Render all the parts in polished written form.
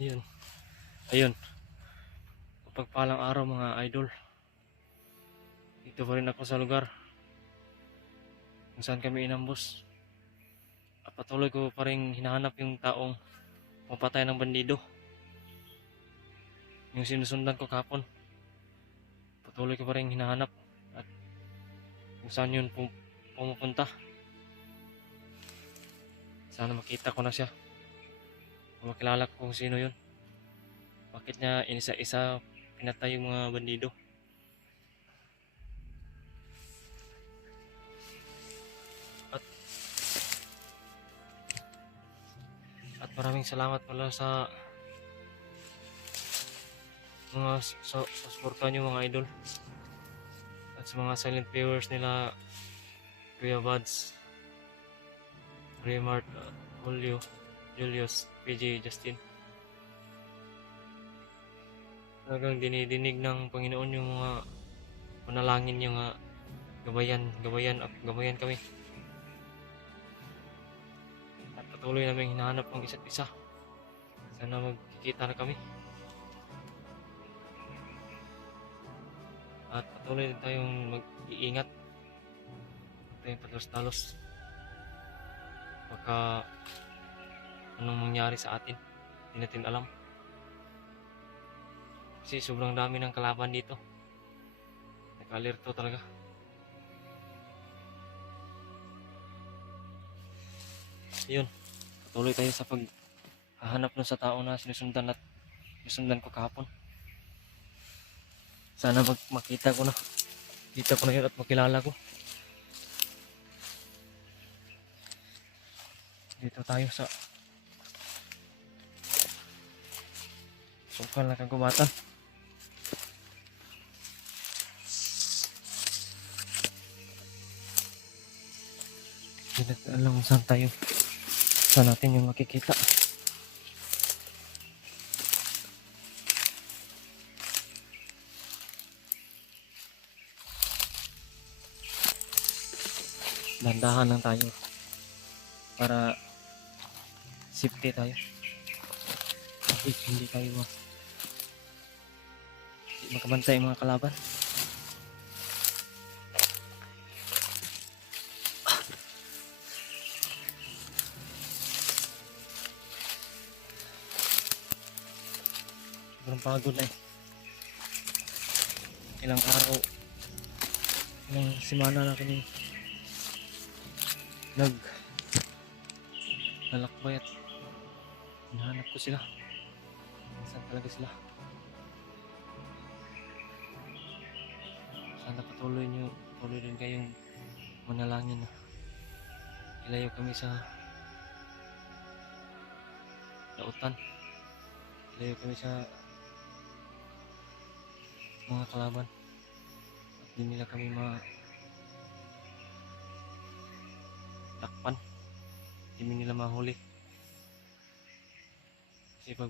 Ayun. Ayun. Pagpalang araw mga idol. Dito pa rin ako sa lugar kung saan kami inambos. At patuloy ko pa rin hinahanap yung taong mapatay ng bandido. Yung sinusundan ko kapon. Patuloy ko pa rin hinahanap. At kung saan yun pumupunta. Sana makita ko na siya. Makilala ko kung sino yun. Bakit niya inisa-isa pinatay yung mga bandido. At maraming salamat pala sa mga sa suporta nyo mga idol. At sa mga silent viewers nila Kuya Buds, Raymart, Julio, Julius, PJ, Justin. Talagang dinidinig ng Panginoon yung mga panalangin nyo nga gabayan kami. At patuloy namin hinahanap ang isa't isa. Sana magkikita na kami. At patuloy din tayong mag-iingat. Huwag tayong patalos-talos. Baka anong mangyari sa atin, hindi natin alam. Kasi sobrang dami ng kalaban dito. Naka-alerto talaga. Yun, patuloy tayo sa paghahanap nun sa tao na sinusundan ko kahapon. Sana makita ko na. Kita ko na yun at makilala ko. Dito tayo sa sukal na kagubatan. Hindi natin alam kung saan tayo. Saan natin yung makikita. Dandahan lang tayo para safety tayo. Hindi tayo makabantay mga kalaban. Sobrang pagod na eh. Ilang araw, ilang semana na kami nalakbay at hinahanap ko sila. Saan talaga sila? Sana patuloy din kayong manalangin na ilayo kami sa lautan. Ilayo kami sa mga kalaban. At di nila kami takpan. Hindi nila mahuli. Kasi pag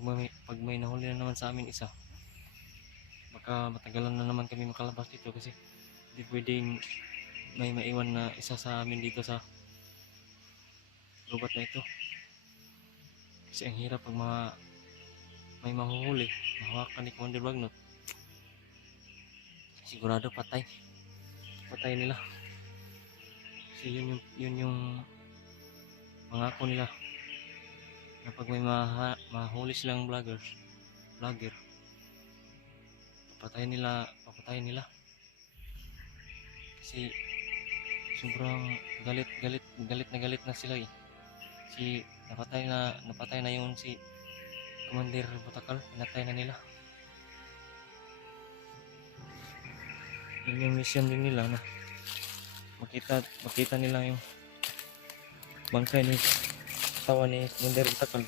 may nahuli na naman sa amin isa, baka matagalan na naman kami makalabas dito kasi hindi pwedeng may maiwan na isa sa amin dito sa lubat na ito. Kasi ang hirap pag may mahuhuli, mahawakan ni Commander Bagnot. Sigurado patay nila. Kasi yun yung pangako nila na pag may mahuli silang vlogger, papatayin nila. Kasi sobrang galit na sila eh. Si napatay na yung si Commander Butakal, pinatay na nila. Yun yung mission din nila na makita nila yung bangkay ni tawa ni Commander Butakal.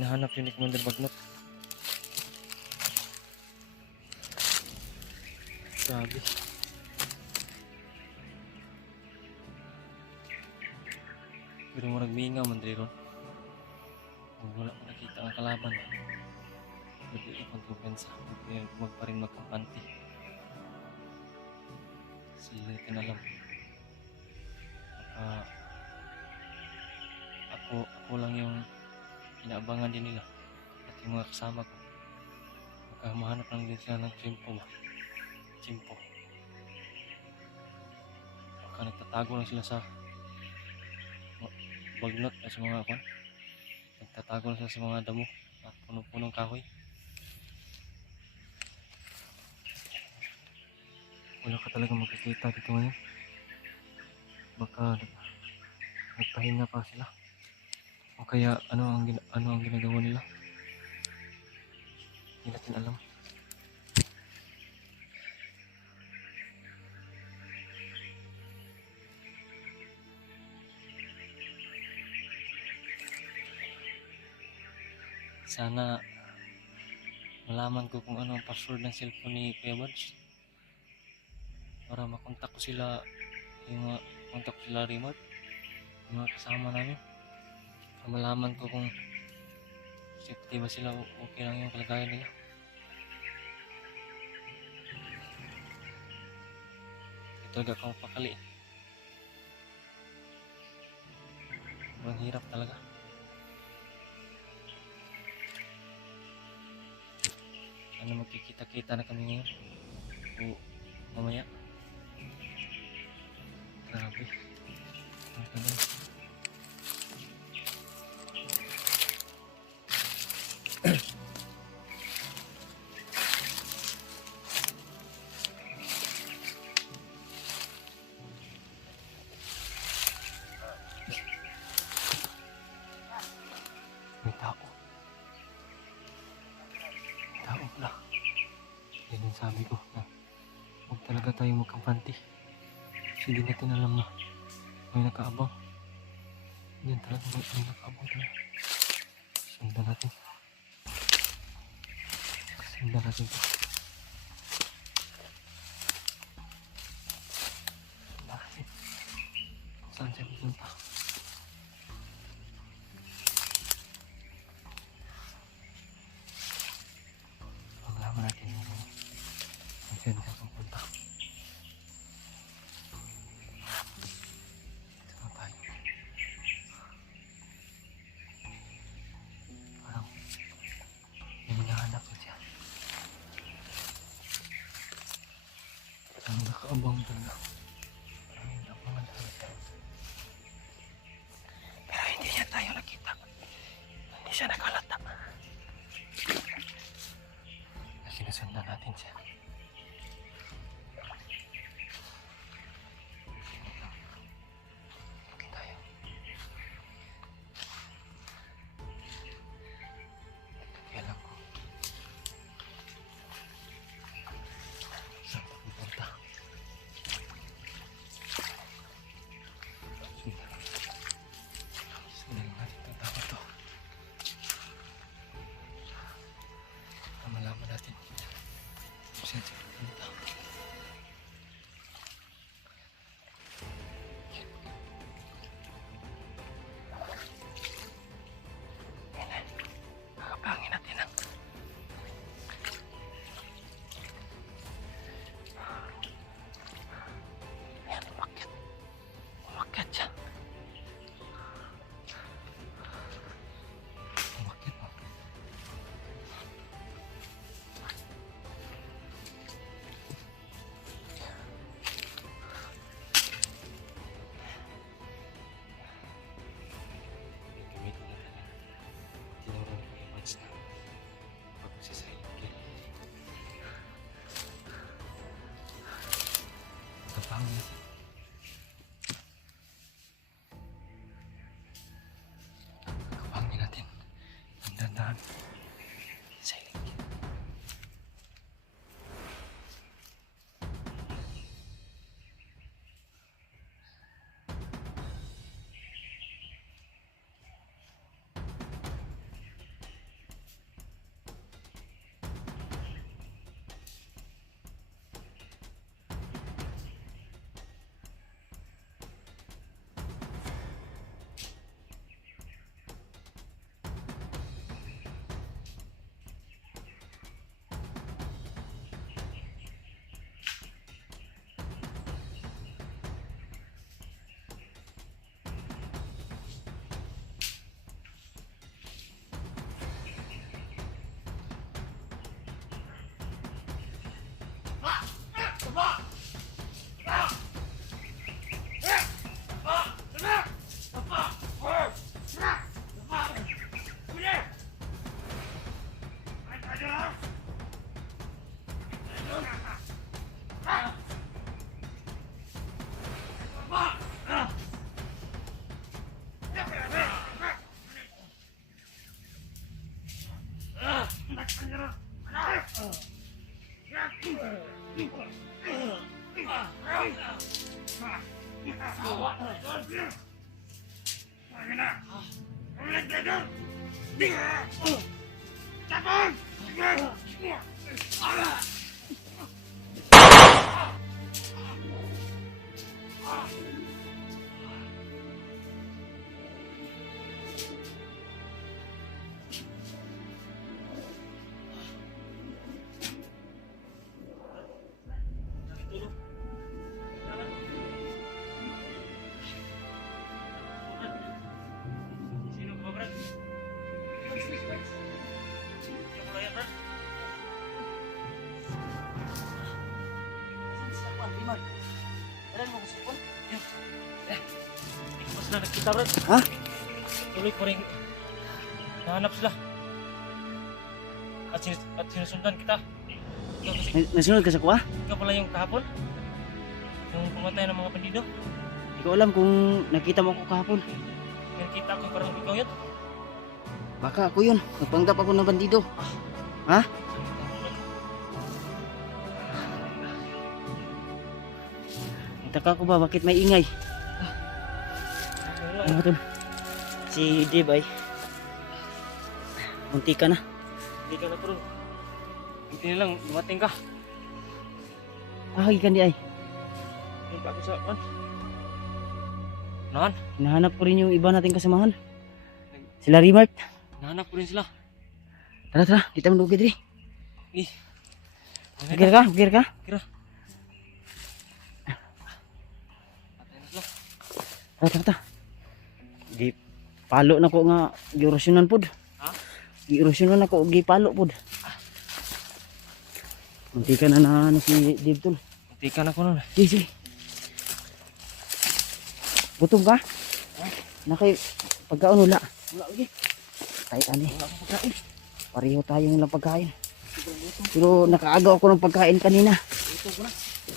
Hinahanap yun ni Commander Bagnot. Grabe. Pero murag mingaw man diri ron. Wala ko nakita ang kalaban. pwede ikong kumpensa. Huwag pa rin magkampante. Kasi hindi natin alam. Baka ako lang yung inaabangan din nila at yung mga kasama ko. Baka mahanap lang din sila ng tsimpo. Baka nagtatago lang sila sa bagnot at sa mga nagtatago lang sila sa mga damo at punong-punong kahoy. Wala ka talaga makikita dito ngayon. Baka nagpahinga pa sila. O kaya ano ang ginagawa nila? Hindi natin alam. Sana malaman ko kung ano ang password ng cellphone ni Kuya Buds para makontak ko sila, kontak ko sila remote, yung mga kasama namin, para malaman ko kung safety ba sila, okay lang yung kalagayan nila. Ito talaga ako mapakali. Ang hirap talaga. Ano, magkikita-kita na kami ngayon o mamaya. Grabe. Ang ganun. May tao pala. Yan ang sabi ko na huwag talaga tayong magkampante. Kasi hindi natin alam na may nakaabang. Yan talaga may nakaabang talaga. Sundan natin. Sundan natin ito. Sundan natin. Saan siya pupunta? Paglaman natin yung saan siya pupunta. Ito na tayo. Parang may hinahanap ko siya. Ang nakaabang talaga. Parang hinabangan talaga siya. Pero hindi niya tayo nakita. Hindi siya nakalata. Sinusundan natin siya. Okay tayo. Kaya alam ko saan pa pupunta. Sundan natin itong tao ito. Para malaman natin kung saan siya pupunta. Kakapangin natin ang ayan, umakyat siya. Umakyat mo. Gamitin natin yan. Tinuro ko yung months na pag magsisilent kill. Kapangin natin. Kapangin natin. Ang dandahan. Silent kill. Sino ba, Brad? Yung lawyer, Brad? Hindi ko pa sila nakita, Brad. Ha? Tuloy ko rin nahanap sila. At sinusundan kita. Ikaw kasi, Nasunod ka sa kuha? ikaw pala yung kahapon? Yung pumatay ng mga bandido? Hindi ko alam kung nakita mo ako kahapon. Yung kita ko parang ikaw yun. Baka ako yun. Nagpanggap ako ng bandido. Ha? Taka ko ba bakit may ingay? Ano ba to? Si Dave ay munti ka na. Hindi ka na pero hindi na lang dumating ka. Gikan di ay. Yung pa ako sa kan. Nahan? Hinahanap ko rin yung iba nating kasamahan. Sila Remart. Nahanap ko rin sila. Tara, kita mo dugay diri. Eh. Bigir ka? Patay na sila. Tara. Di palo na ko nga giorasyonan pod. Ha? Giorasyonan ako gi palo pod. Munti ka na si Dave tol. Hindi ka na ko nun. Sige. Gutom ka? Nakay pagkaon wala. Wala lagi. Kahit ani. Wala akong pagkain. Pareho tayo ng pagkain. Pero nakaagaw ako ng pagkain kanina. Ito ko na.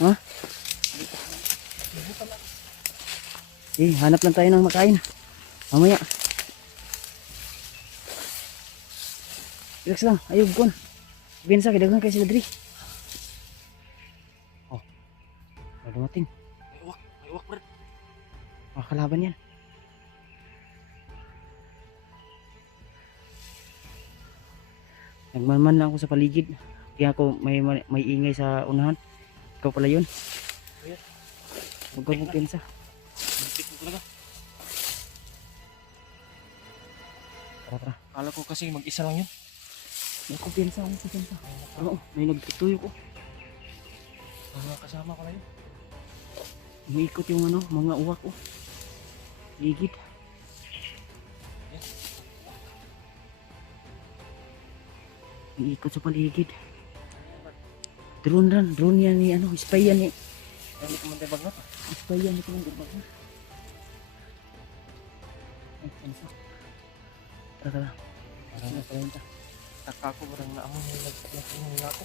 Ha? Hanap lang tayo ng makain. Mamaya. Relax lang. Ayog kon. Bensa kidagan kay sila diri. Oh. Dumating. May uwak, Brad. Makakalaban yan. Nagmanman lang ako sa paligid. Kaya ako may ingay sa unahan. Ikaw pala yun. Ayun. Huwag kang magpensa. Muntik mo talaga. Tara. Kala ko kasi mag-isa lang yun. May kumpensa. Oo, may nagtutuyo ko. Mga kasama ko na yun. Umiikot yung mga uwak ko. Ligid. Umiikot sa paligid. Drone yan ni spy yan ni. Hindi ko man tayo bagnot. Spy yan ni kumandot ba? Ay, pensa. Tara. Ano pa yun ta? Taka ko parang naamon yung nagpinong nila ako.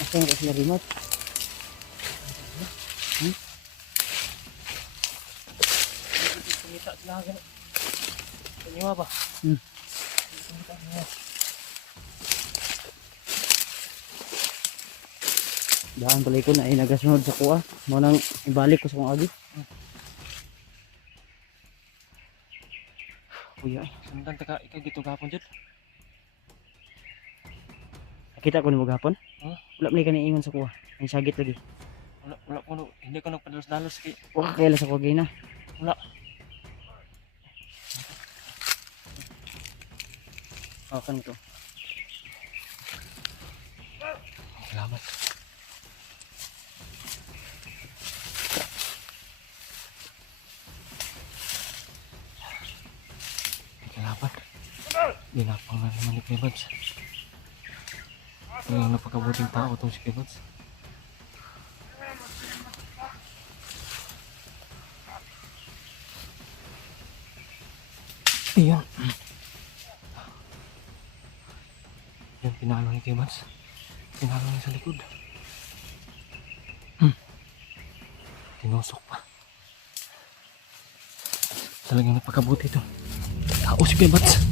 Asa yung sila remote? Kumita sila ganun. Kaniwa ba? Kumita sila. Daan pala ko na ay nagasunod sa kuha. Mo nang ibalik ko sa kong agi. Kuya ay. Sundan taka ikaw dito gapon dyan. Nakita ko ni mo gapon? Huh? Wala man ka ingon sa kuha. Ang sagit lagi. Wala ko hindi ko nagpadalos-dalos kay Wala ka kaila sa kuha na. wala. Akan to. Salamat. Salamat. Binapang na naman ni Kebats. Yung napakabuting tao itong si Kebats. Iyon. Yung pinalo ni Kebats. Pinalo niya sa likod. Tinusok pa. Talagang napakabuti ito. Tao si Kuya Bats.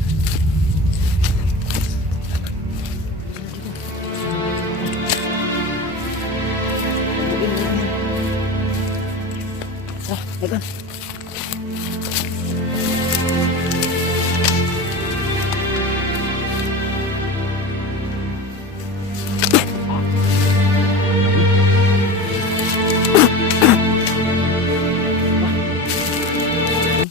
Ah, ito.